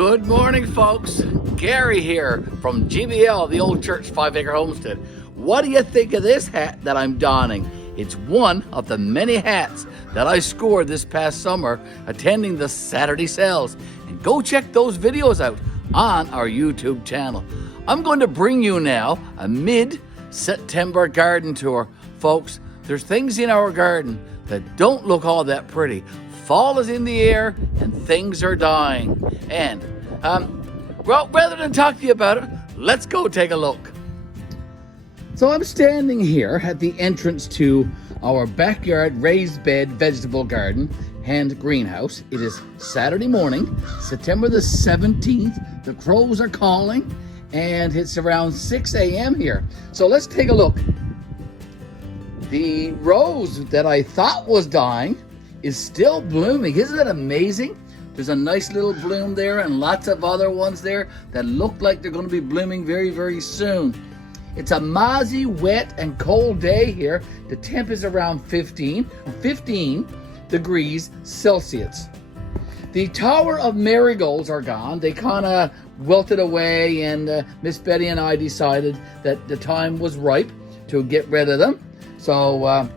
Good morning, folks. Garry here from GBL, the Old Church 5-acre homestead. What do you think of this hat that I'm donning? It's one of the many hats that I scored this past summer attending the Saturday sales. And go check those videos out on our YouTube channel. I'm going to bring you now a mid-September garden tour. Folks, there's things in our garden that don't look all that pretty. Fall is in the air and things are dying. And, well, rather than talk to you about it, let's go take a look. So I'm standing here at the entrance to our backyard raised bed vegetable garden and greenhouse. It is Saturday morning, September the 17th. The crows are calling and it's around 6 a.m. here. So let's take a look. The rose that I thought was dying is still blooming. Isn't that amazing? There's a nice little bloom there and lots of other ones there that look like they're going to be blooming very, very soon. It's a mozzie, wet, and cold day here. The temp is around 15 degrees Celsius. The tower of marigolds are gone. They kind of wilted away, and Miss Betty and I decided that the time was ripe to get rid of them. So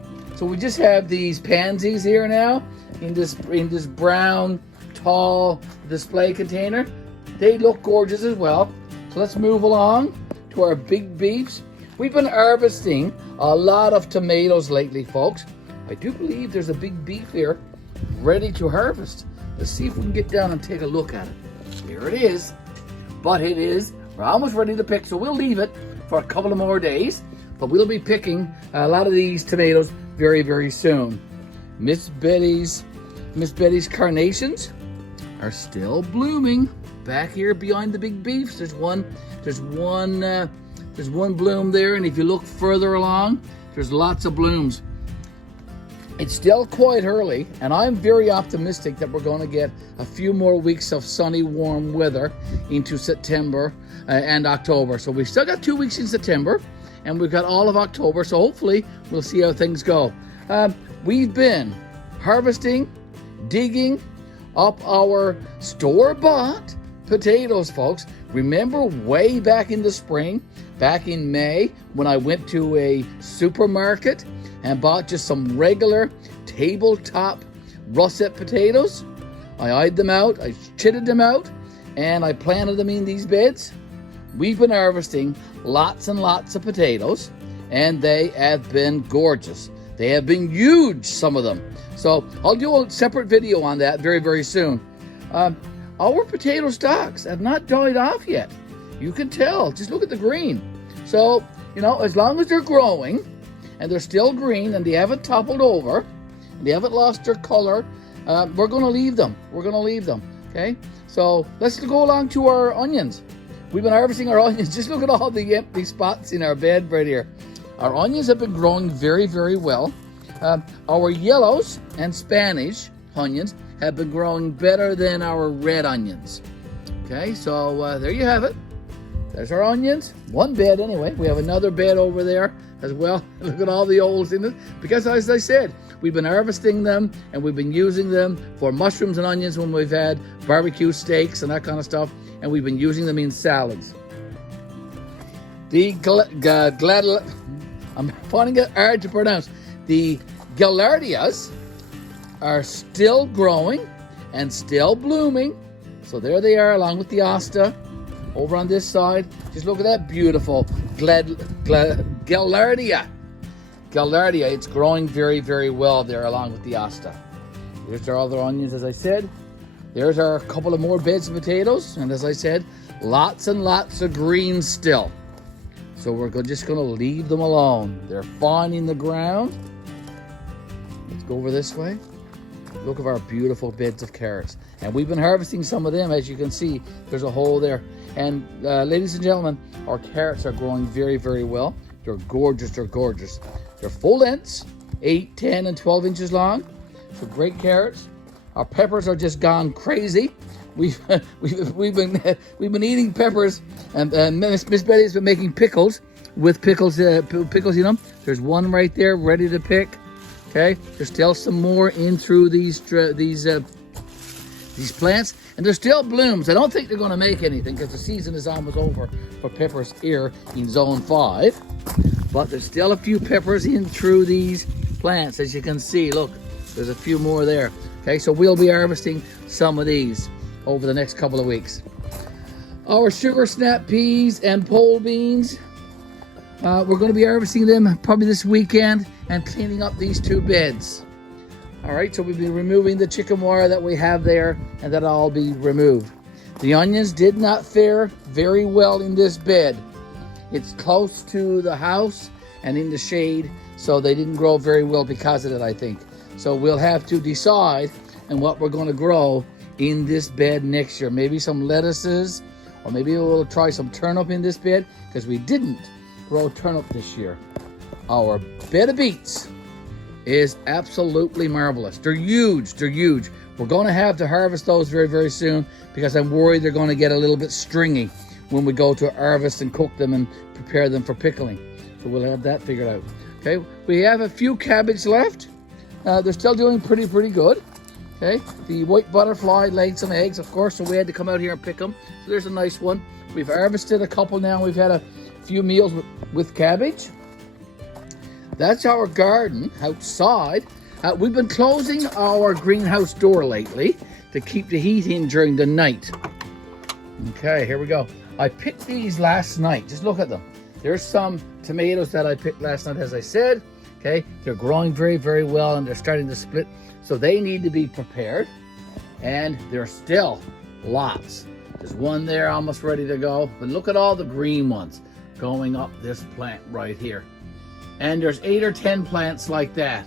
we just have these pansies here now in this brown, tall display container. They look gorgeous as well. So let's move along to our big beefs. We've been harvesting a lot of tomatoes lately, folks. I do believe there's a big beef here ready to harvest. Let's see if we can get down and take a look at it. Here it is. But we're almost ready to pick, so we'll leave it for a couple of more days. But we'll be picking a lot of these tomatoes very, very soon. Miss Betty's carnations are still blooming back here behind the big beefs. There's one bloom there, and if you look further along, there's lots of blooms. It's still quite early, and I'm very optimistic that we're going to get a few more weeks of sunny, warm weather into September and October. So we've still got 2 weeks in September, and we've got all of October, so hopefully we'll see how things go. We've been harvesting, digging up our store-bought potatoes, folks. Remember way back in the spring, back in May, when I went to a supermarket and bought just some regular tabletop russet potatoes? I eyed them out, I chitted them out, and I planted them in these beds. We've been harvesting lots and lots of potatoes, and they have been gorgeous. They have been huge, some of them. So I'll do a separate video on that very, very soon. Our potato stalks have not died off yet. You can tell, just look at the green. So, as long as they're growing, and they're still green, and they haven't toppled over, and they haven't lost their color, we're going to leave them. Okay? So let's go along to our onions. We've been harvesting our onions. Just look at all the empty spots in our bed right here. Our onions have been growing very, very well. Our yellows and Spanish onions have been growing better than our red onions. Okay, so there you have it. There's our onions. One bed anyway. We have another bed over there as well. Look at all the holes in it. Because as I said, we've been harvesting them and we've been using them for mushrooms and onions when we've had barbecue steaks and that kind of stuff. And we've been using them in salads. I'm finding it hard to pronounce. The gaillardias are still growing and still blooming. So there they are, along with the asta over on this side. Just look at that beautiful gaillardia. Gaillardia, it's growing very, very well there along with the asta. Here's our other onions, as I said. There's our couple of more beds of potatoes. And as I said, lots and lots of green still. So we're just going to leave them alone. They're fine in the ground. Let's go over this way. Look at our beautiful beds of carrots. And we've been harvesting some of them. As you can see, there's a hole there. And ladies and gentlemen, our carrots are growing very, very well. They're gorgeous. They're gorgeous. They're full lengths, 8, 10, and 12 inches long. So great carrots. Our peppers are just gone crazy. We've been eating peppers, and Miss Betty's been making pickles with pickles in them. There's one right there ready to pick. Okay, there's still some more in through these these plants, and they're still blooms. I don't think they're going to make anything because the season is almost over for peppers here in zone 5. But there's still a few peppers in through these plants, as you can see. Look, there's a few more there. Okay, so we'll be harvesting some of these over the next couple of weeks. Our sugar snap peas and pole beans, we're going to be harvesting them probably this weekend and cleaning up these 2 beds. All right, so we'll be removing the chicken wire that we have there, and that'll all be removed. The onions did not fare very well in this bed. It's close to the house and in the shade, so they didn't grow very well because of it, I think. So we'll have to decide on what we're going to grow in this bed next year. Maybe some lettuces, or maybe we'll try some turnip in this bed, because we didn't grow turnip this year. Our bed of beets is absolutely marvelous. They're huge, they're huge. We're going to have to harvest those very, very soon, because I'm worried they're going to get a little bit stringy when we go to harvest and cook them and prepare them for pickling. So we'll have that figured out. Okay, we have a few cabbage left. They're still doing pretty good. Okay, the white butterfly laid some eggs, of course, so we had to come out here and pick them. So there's a nice one. We've harvested a couple now. We've had a few meals with cabbage. That's our garden outside. We've been closing our greenhouse door lately to keep the heat in during the night. Okay, here we go. I picked these last night. Just look at them. There's some tomatoes that I picked last night, as I said. Okay, they're growing very, very well, and they're starting to split. So they need to be prepared. And there's still lots. There's one there almost ready to go. But look at all the green ones going up this plant right here. And there's 8 or 10 plants like that.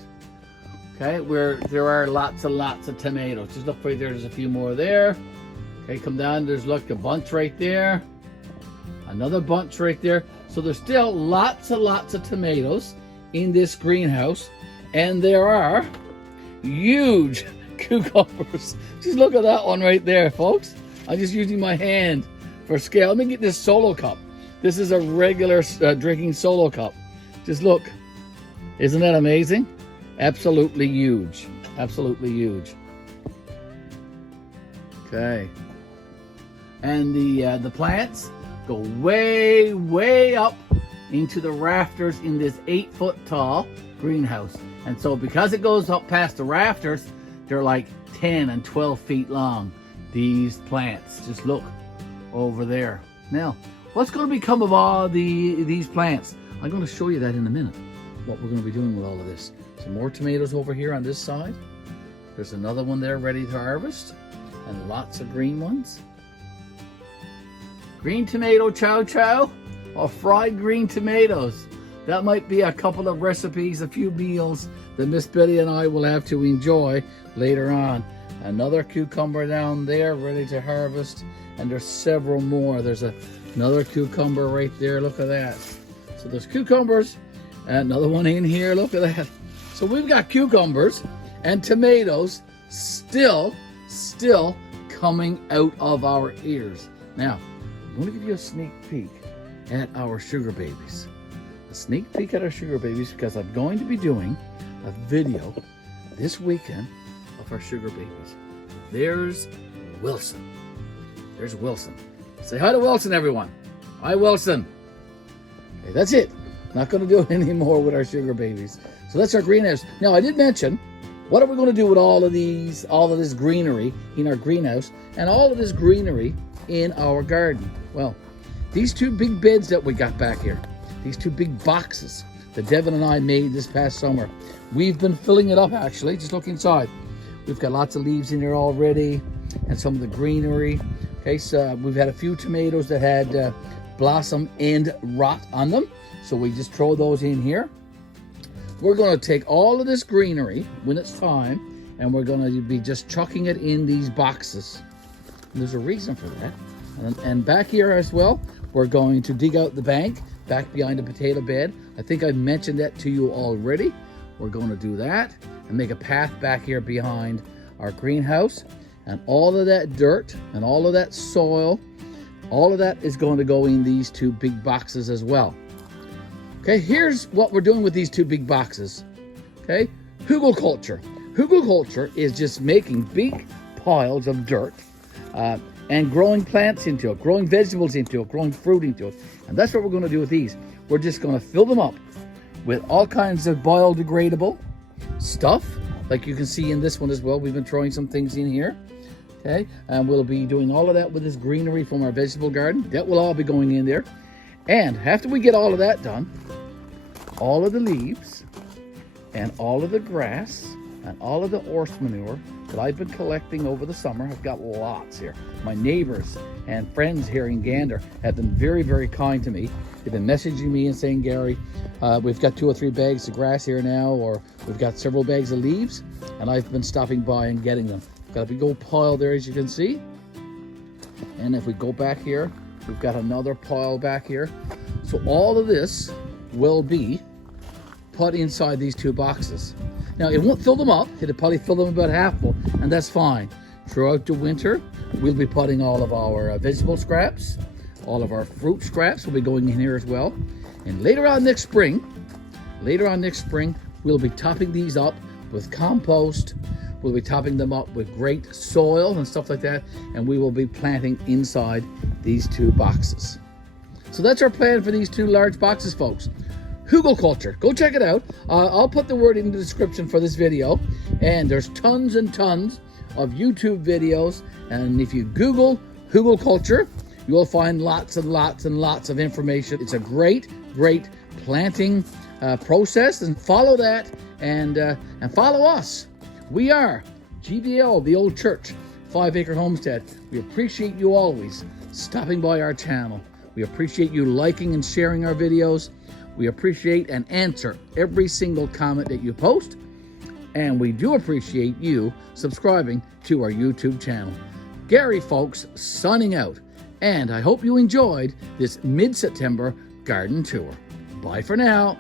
Okay, where there are lots and lots of tomatoes. Just look right there, there's a few more there. Okay, come down, there's look, a bunch right there. Another bunch right there. So there's still lots and lots of tomatoes in this greenhouse. And there are huge cucumbers. Just look at that one right there, folks. I'm just using my hand for scale. Let me get this solo cup. This is a regular drinking solo cup. Just look. Isn't that amazing? Absolutely huge. Absolutely huge. Okay. And the plants go way, way up into the rafters in this 8-foot tall greenhouse. And so because it goes up past the rafters, they're like 10 and 12 feet long, these plants. Just look over there. Now, what's going to become of all these plants? I'm going to show you that in a minute, what we're going to be doing with all of this. Some more tomatoes over here on this side. There's another one there ready to harvest, and lots of green ones. Green tomato chow chow, or fried green tomatoes. That might be a couple of recipes, a few meals that Miss Betty and I will have to enjoy later on. Another cucumber down there ready to harvest, and there's several more. There's another cucumber right there. Look at that. So there's cucumbers, and another one in here. Look at that. So we've got cucumbers and tomatoes still coming out of our ears. Now, I'm going to give you a sneak peek at our sugar babies. A sneak peek at our sugar babies, because I'm going to be doing a video this weekend of our sugar babies. There's Wilson. There's Wilson. Say hi to Wilson, everyone. Hi, Wilson. Okay, that's it. Not going to do it anymore with our sugar babies. So that's our greenhouse. Now, I did mention, what are we going to do with all of this greenery in our greenhouse and all of this greenery in our garden? Well, these 2 big beds that we got back here, these 2 big boxes that Devin and I made this past summer, we've been filling it up actually. Just look inside. We've got lots of leaves in there already and some of the greenery. Okay, so we've had a few tomatoes that had blossom and rot on them. So we just throw those in here. We're going to take all of this greenery when it's time, and we're going to be just chucking it in these boxes. And there's a reason for that. And back here as well, we're going to dig out the bank back behind the potato bed. I think I mentioned that to you already. We're going to do that and make a path back here behind our greenhouse. And all of that dirt and all of that soil, all of that is going to go in these 2 big boxes as well. Okay, here's what we're doing with these 2 big boxes. Okay, Hugelkulture. Hugelkulture is just making big piles of dirt and growing plants into it, growing vegetables into it, growing fruit into it. And that's what we're going to do with these. We're just going to fill them up with all kinds of biodegradable stuff, like you can see in this one as well. We've been throwing some things in here. Okay, and we'll be doing all of that with this greenery from our vegetable garden. That will all be going in there. And after we get all of that done, all of the leaves and all of the grass and all of the horse manure that I've been collecting over the summer, I've got lots here. My neighbors and friends here in Gander have been very, very kind to me. They've been messaging me and saying, Gary, we've got 2 or 3 bags of grass here now, or we've got several bags of leaves, and I've been stopping by and getting them. Got a big old pile there, as you can see. And if we go back here, we've got another pile back here. So all of this will be put inside these 2 boxes. Now, it won't fill them up. It'll probably fill them about half full, and that's fine. Throughout the winter, we'll be putting all of our vegetable scraps, all of our fruit scraps will be going in here as well. And later on next spring, we'll be topping these up with compost. We'll be topping them up with great soil and stuff like that, and we will be planting inside these 2 boxes. So that's our plan for these 2 large boxes, folks. Hugelkulture, go check it out. I'll put the word in the description for this video, and there's tons and tons of YouTube videos, and if you Google Hugelkulture, you'll find lots and lots and lots of information. It's a great, great planting process, and follow that, and follow us. We are GBL, the old church, 5 Acre Homestead. We appreciate you always stopping by our channel. We appreciate you liking and sharing our videos. We appreciate and answer every single comment that you post. And we do appreciate you subscribing to our YouTube channel. Gary, folks, signing out. And I hope you enjoyed this mid-September garden tour. Bye for now.